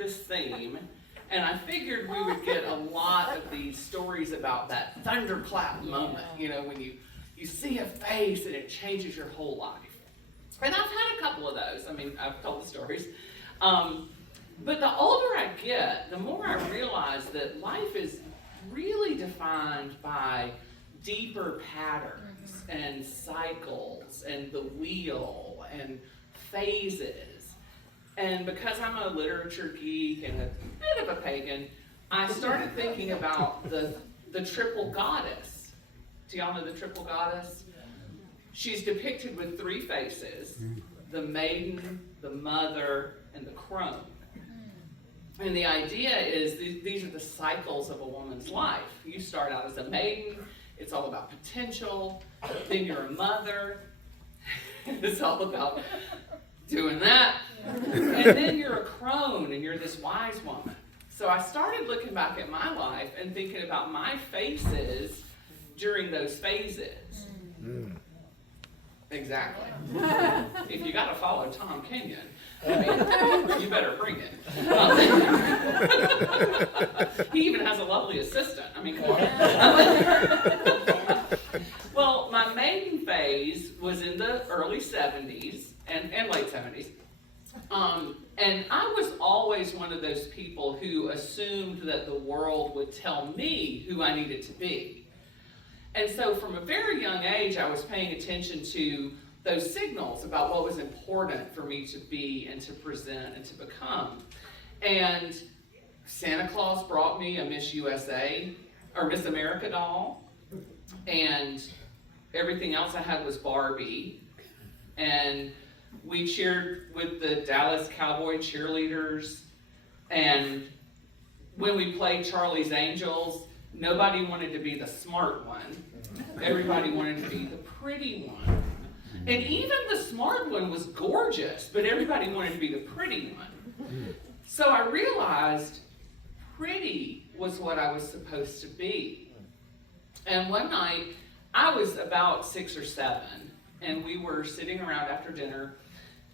this theme, and I figured we would get a lot of these stories about that thunderclap moment, when you see a face and it changes your whole life. And I've had a couple of those. I mean, I've told the stories. But the older I get, the more I realize that life is really defined by deeper patterns and cycles and the wheel and phases. And because I'm a literature geek and a bit of a pagan, I started thinking about the triple goddess. Do y'all know the triple goddess? She's depicted with three faces: the maiden, the mother, and the crone. And the idea is these are the cycles of a woman's life. You start out as a maiden, it's all about potential. Then you're a mother, it's all about doing that. And then you're a crone, and you're this wise woman. So I started looking back at my life and thinking about my faces during those phases. Exactly. If you got to follow Tom Kenyon, you better bring it. He even has a lovely assistant. Come on. Well, my maiden phase was in the early 70s and late 70s. And I was always one of those people who assumed that the world would tell me who I needed to be. And so from a very young age, I was paying attention to those signals about what was important for me to be and to present and to become. And Santa Claus brought me a Miss USA or Miss America doll, and everything else I had was Barbie. And we cheered with the Dallas Cowboy cheerleaders, and when we played Charlie's Angels, nobody wanted to be the smart one. Everybody wanted to be the pretty one. And even the smart one was gorgeous, but everybody wanted to be the pretty one. So I realized pretty was what I was supposed to be. And one night, I was about 6 or 7, and we were sitting around after dinner,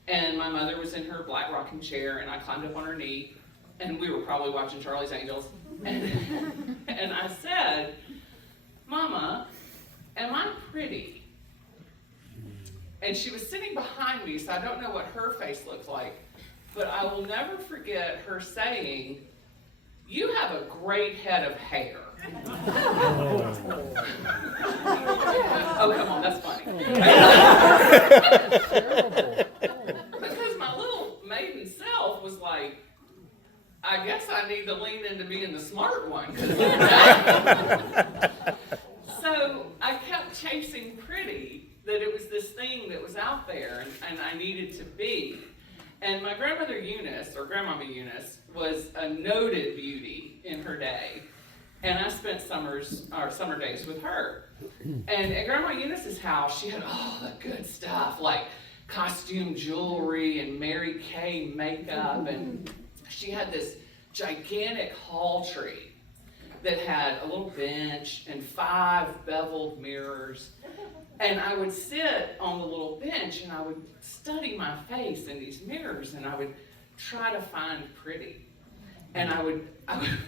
and my mother was in her black rocking chair, and I climbed up on her knee, and we were probably watching Charlie's Angels. And I said, "Mama, am I pretty?" And she was sitting behind me, so I don't know what her face looked like, but I will never forget her saying, "You have a great head of hair." Oh, come on, that's funny. Because my little maiden self was like, I guess I need to lean into being the smart one. So I kept chasing pretty, that it was this thing that was out there and I needed to be. And my grandmother Eunice, or Grandmama Eunice, was a noted beauty in her day. And I spent summer days with her. And at Grandma Eunice's house, she had all the good stuff, like costume jewelry and Mary Kay makeup, and she had this gigantic hall tree that had a little bench and 5 beveled mirrors. And I would sit on the little bench and I would study my face in these mirrors, and I would try to find pretty. And I would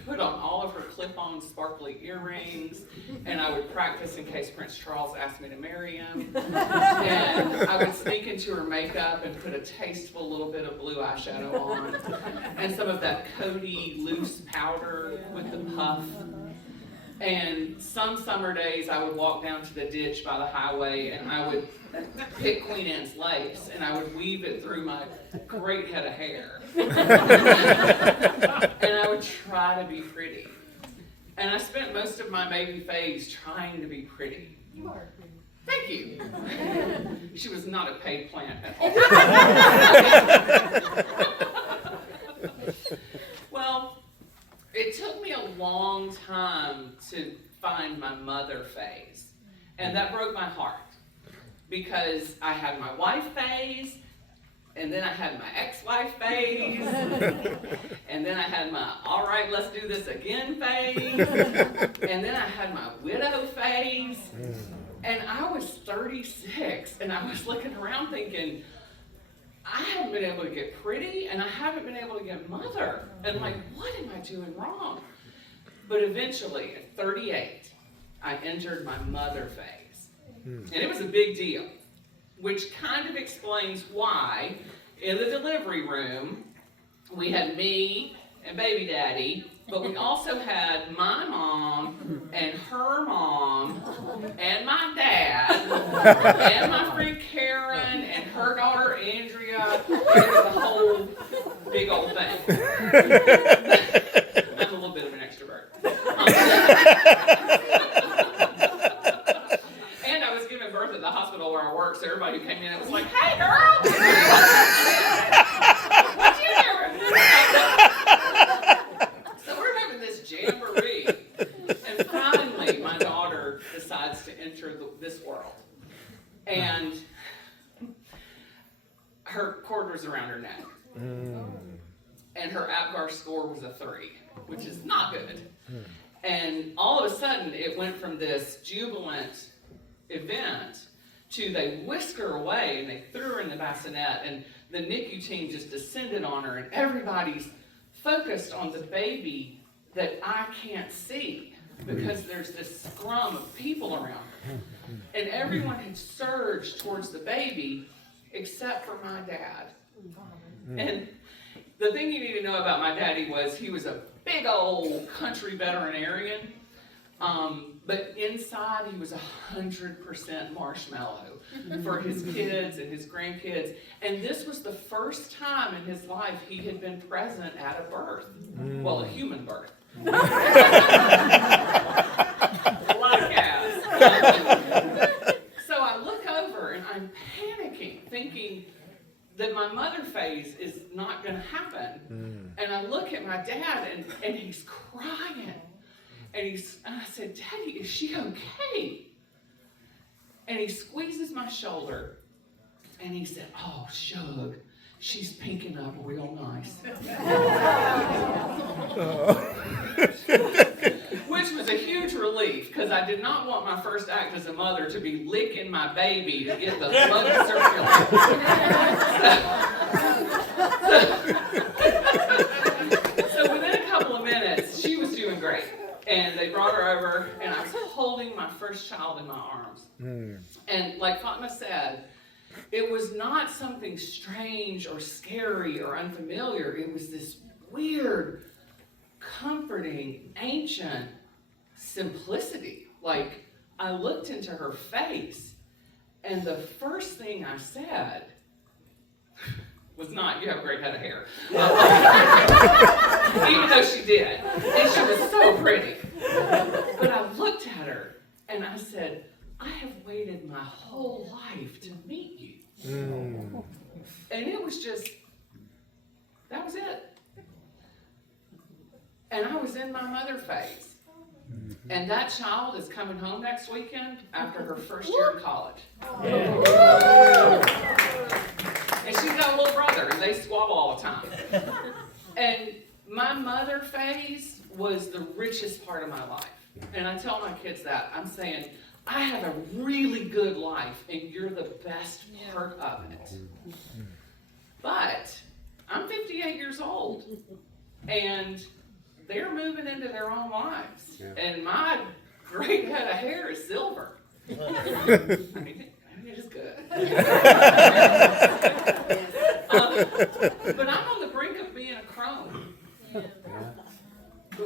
put on all of her clip-on sparkly earrings, and I would practice in case Prince Charles asked me to marry him. And I would sneak into her makeup and put a tasteful little bit of blue eyeshadow on, and some of that Coty loose powder with the puff. And some summer days I would walk down to the ditch by the highway, and I would pick Queen Anne's lace, and I would weave it through my great head of hair. And I would try to be pretty. And I spent most of my baby phase trying to be pretty. You are pretty. Thank you. She was not a paid plant at all. Well, it took me a long time to find my mother phase. And that broke my heart. Because I had my wife phase, and then I had my ex-wife phase, and then I had my all right, let's do this again phase, and then I had my widow phase, and I was 36, and I was looking around thinking, I haven't been able to get pretty, and I haven't been able to get mother. And like, what am I doing wrong? But eventually, at 38, I entered my mother phase. And it was a big deal, which kind of explains why in the delivery room, we had me and baby daddy, but we also had my mom and her mom and my dad and my friend Karen and her daughter Andrea. It was a whole big old thing. I'm a little bit of an extrovert. And I was giving birth at the hospital where I work, so everybody who came in, it was like, "Hey, girl! What you doing?" So we're having this jamboree, and finally my daughter decides to enter this world. And her cord was around her neck. And her APGAR score was a 3, which is not good. And all of a sudden, it went from this jubilant event to they whisked her away and they threw her in the bassinet, and the NICU team just descended on her, and everybody's focused on the baby that I can't see because there's this scrum of people around her. And everyone had surged towards the baby except for my dad. And the thing you need to know about my daddy was he was a big old country veterinarian, but inside he was 100% marshmallow for his kids and his grandkids. And this was the first time in his life he had been present at a birth. Well, a human birth. Like as. So I look over and I'm panicking, thinking that my mother phase is not going to happen. And I look at my dad and he's crying. And I said, "Daddy, is she okay?" And he squeezes my shoulder and he said, "Oh, Shug, she's pinking up real nice." Which was a huge relief, because I did not want my first act as a mother to be licking my baby to get the blood circulating. So within a couple of minutes, she was doing great. And they brought her over, and I was holding my first child in my arms. And like Fatma said, it was not something strange or scary or unfamiliar. It was this weird, comforting, ancient simplicity. Like, I looked into her face, and the first thing I said was not, "You have a great head of hair." Even though she did. And she was so pretty. But I looked at her, and I said, "I have waited my whole life to meet you." And it was just, that was it. And I was in my mother phase. And that child is coming home next weekend after her first year of college. And she's got a little brother, and they squabble all the time. And my mother phase was the richest part of my life. And I tell my kids that. I'm saying, I have a really good life, and you're the best part of it. But I'm 58 years old, and they're moving into their own lives. And my great head of hair is silver. I mean, it is good. But I'm on the brink of being a crone.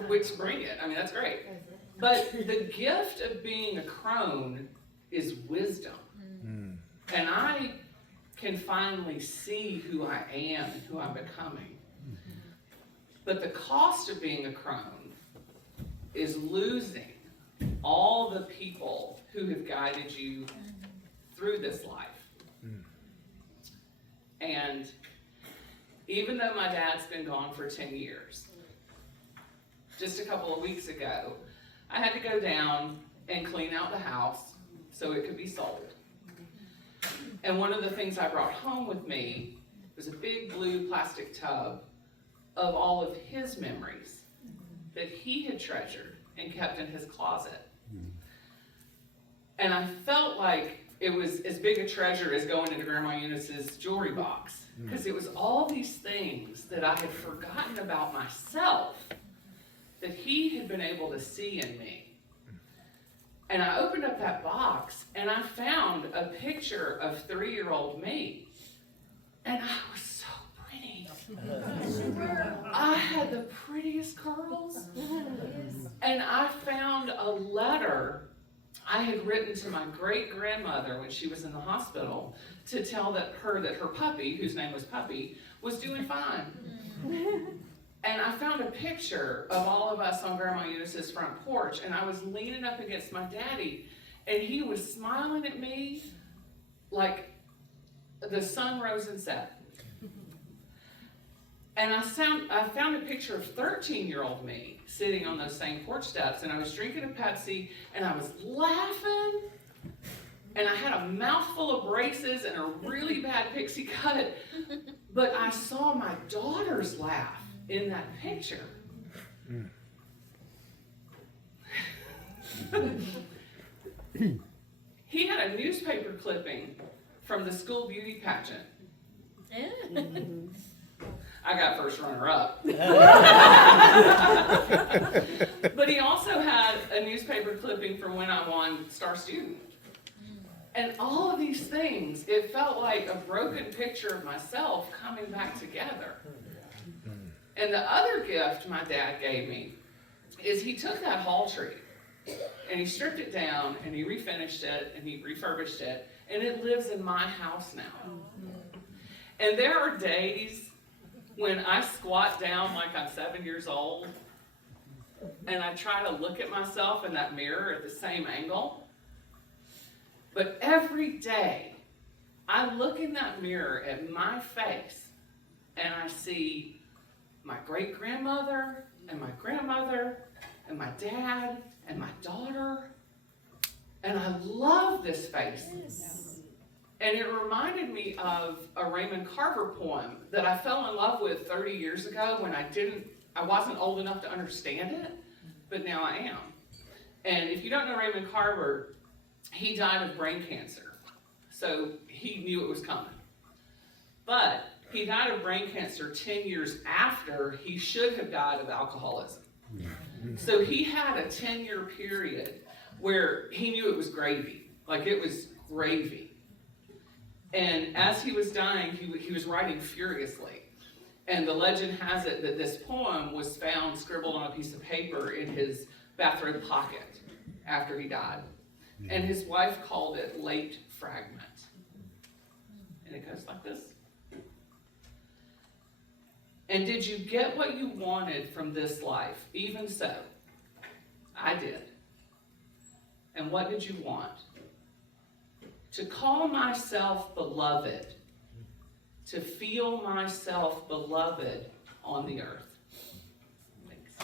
Which, bring it. I mean, that's great. But the gift of being a crone is wisdom. And I can finally see who I am and who I'm becoming. But the cost of being a crone is losing all the people who have guided you through this life. And even though my dad's been gone for 10 years, just a couple of weeks ago, I had to go down and clean out the house so it could be sold. And one of the things I brought home with me was a big blue plastic tub of all of his memories that he had treasured and kept in his closet. And I felt like it was as big a treasure as going into Grandma Eunice's jewelry box, because it was all these things that I had forgotten about myself that he had been able to see in me. And I opened up that box and I found a picture of 3-year-old me. And I was so pretty. I had the prettiest curls. And I found a letter I had written to my great-grandmother when she was in the hospital to tell her that her puppy, whose name was Puppy, was doing fine. And I found a picture of all of us on Grandma Eunice's front porch, and I was leaning up against my daddy, and he was smiling at me like the sun rose and set. And I found a picture of 13-year-old me sitting on those same porch steps, and I was drinking a Pepsi, and I was laughing, and I had a mouthful of braces and a really bad pixie cut, but I saw my daughter's laugh in that picture. He had a newspaper clipping from the school beauty pageant. I got first runner-up. But he also had a newspaper clipping from when I won Star Student. And all of these things, it felt like a broken picture of myself coming back together. And the other gift my dad gave me is he took that hall tree and he stripped it down and he refinished it and he refurbished it, and it lives in my house now. And there are days when I squat down like I'm 7 years old and I try to look at myself in that mirror at the same angle. But every day I look in that mirror at my face and I see my great-grandmother and my grandmother and my dad and my daughter. And I love this face. Yes. And it reminded me of a Raymond Carver poem that I fell in love with 30 years ago when I wasn't old enough to understand it, but now I am. And if you don't know Raymond Carver, he died of brain cancer. So he knew it was coming. But he died of brain cancer 10 years after he should have died of alcoholism. So he had a 10-year period where he knew it was gravy, like it was gravy. And as he was dying, he was writing furiously. And the legend has it that this poem was found scribbled on a piece of paper in his bathrobe pocket after he died. And his wife called it Late Fragment. And it goes like this. And did you get what you wanted from this life? Even so, I did. And what did you want? To call myself beloved, to feel myself beloved on the earth. Thanks.